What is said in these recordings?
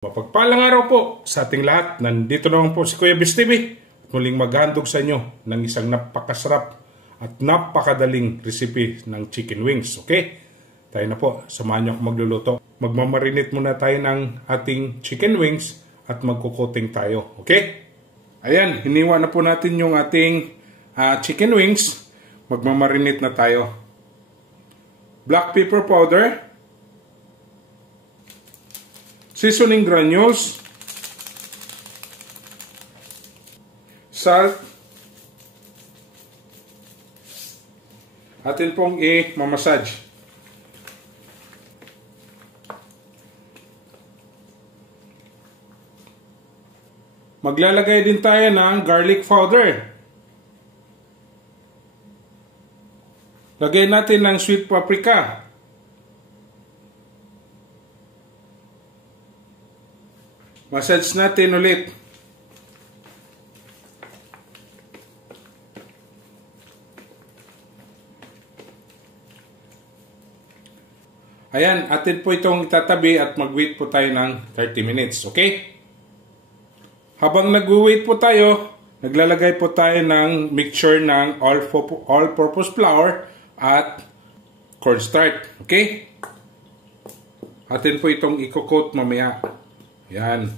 Mapagpalang araw po sa ating lahat. Nandito naman po si Kuya Biz TV at muling maghandog sa inyo ng isang napakasarap at napakadaling recipe ng chicken wings. Okay? Tayo na po. Samahan niyo ako magluluto. Magmamarinate muna tayo ng ating chicken wings at magkukoting tayo. Okay? Ayan, hiniwa na po natin yung ating chicken wings. Magmamarinate na tayo. Black pepper powder, seasoning granules, salt, atin pong i-massage. Maglalagay din tayo ng garlic powder. Lagay natin ng sweet paprika. Massage natin ulit. Ayan, atin po itong itatabi at mag-wait po tayo ng 30 minutes. Okay? Habang nag-wait po tayo, naglalagay po tayo ng mixture ng all-purpose flour at cornstarch. Okay? Atin po itong i-coat mamaya. Yan.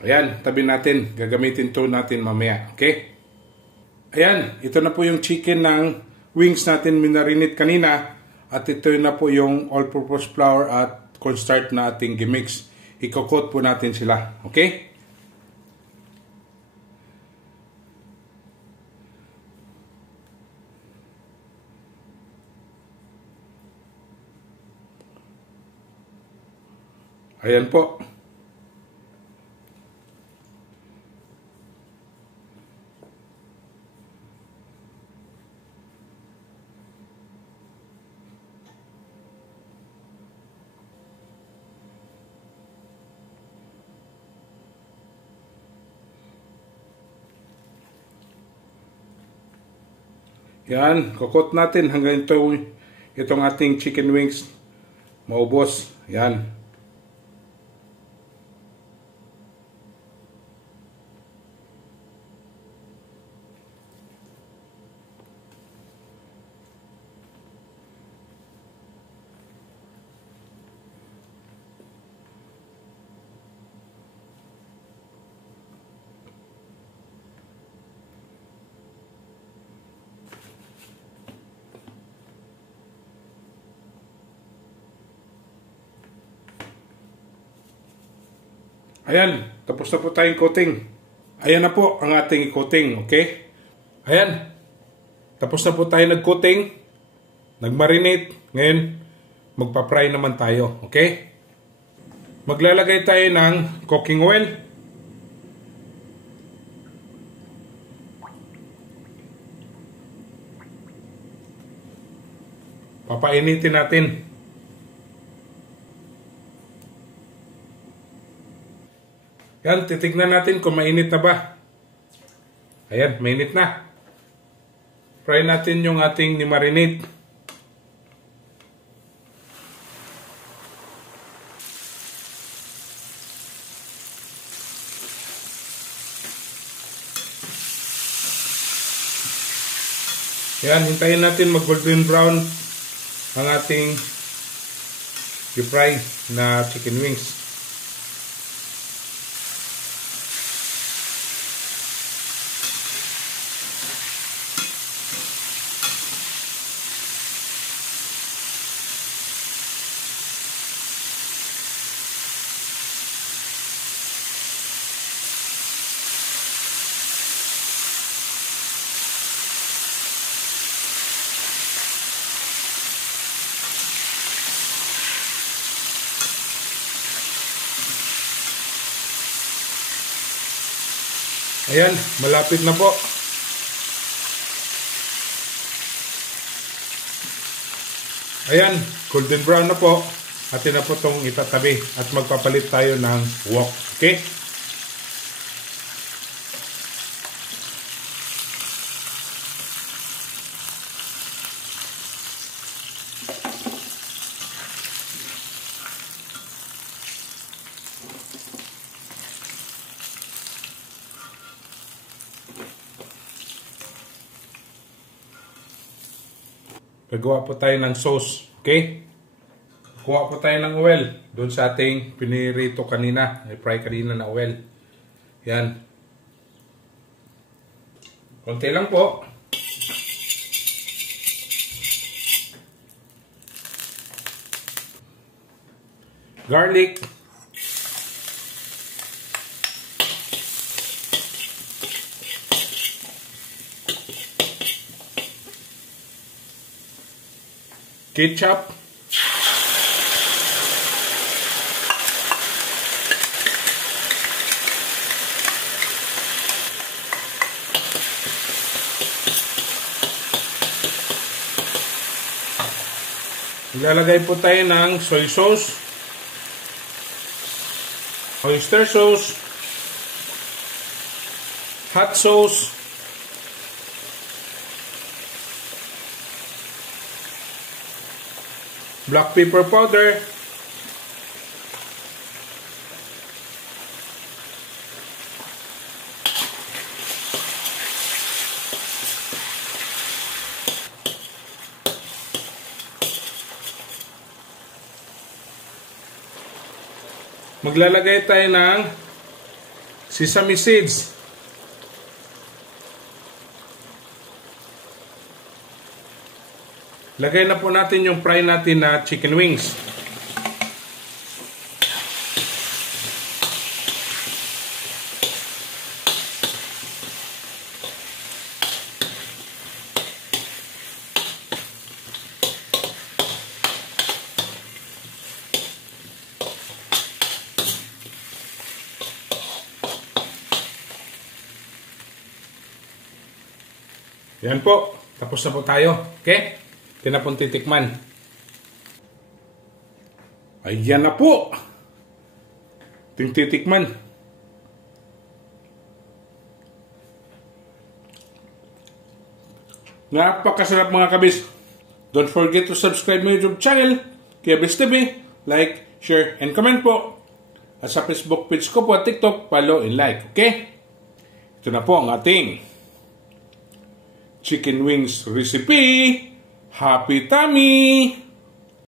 Ayan, tabi natin. Gagamitin to natin mamaya. Okay? Ayan, ito na po yung chicken ng wings natin minarinate kanina. At ito na po yung all-purpose flour at cornstarch na ating gimix. Iko-coat po natin sila. Okay? Ayan po. Yan, kukot natin hanggang itong ating chicken wings maubos. Yan. Ayan, tapos na po tayong coating. Ayan na po ang ating coating, okay? Ayan, tapos na po tayo nag-coating, nag-marinate. Ngayon, magpa-fry naman tayo, okay? Maglalagay tayo ng cooking oil. Papainitin natin. Yan, titignan natin kung mainit na ba. Ayan, mainit na. Fry natin yung ating ni-marinate. Yan, hintayin natin mag-golden brown ang ating i-fry na chicken wings. Ayan, malapit na po. Ayan, golden brown na po. Atin na po itong itatabi at magpapalit tayo ng wok. Okay? Gagawa po tayo ng sauce. Okay? Kuha po tayo ng oil doon sa ating pinirito kanina. I-fry kanina na oil. Yan. Konti lang po. Garlic. Ketchup. Ilalagay po tayo ng soy sauce, oyster sauce, hot sauce, black pepper powder, maglalagay tayo ng sesame seeds. Lagay na po natin yung fry natin na chicken wings. Yan po. Tapos na po tayo. Okay? Ito na pong titikman. Ayan na po. Ito yung titikman. Napakasarap mga kabis. Don't forget to subscribe my YouTube channel, Kuya Bis TV. Like, share, and comment po. At sa Facebook page ko po at TikTok, follow and like. Okay? Ito na po ang ating chicken wings recipe. Happy tummy!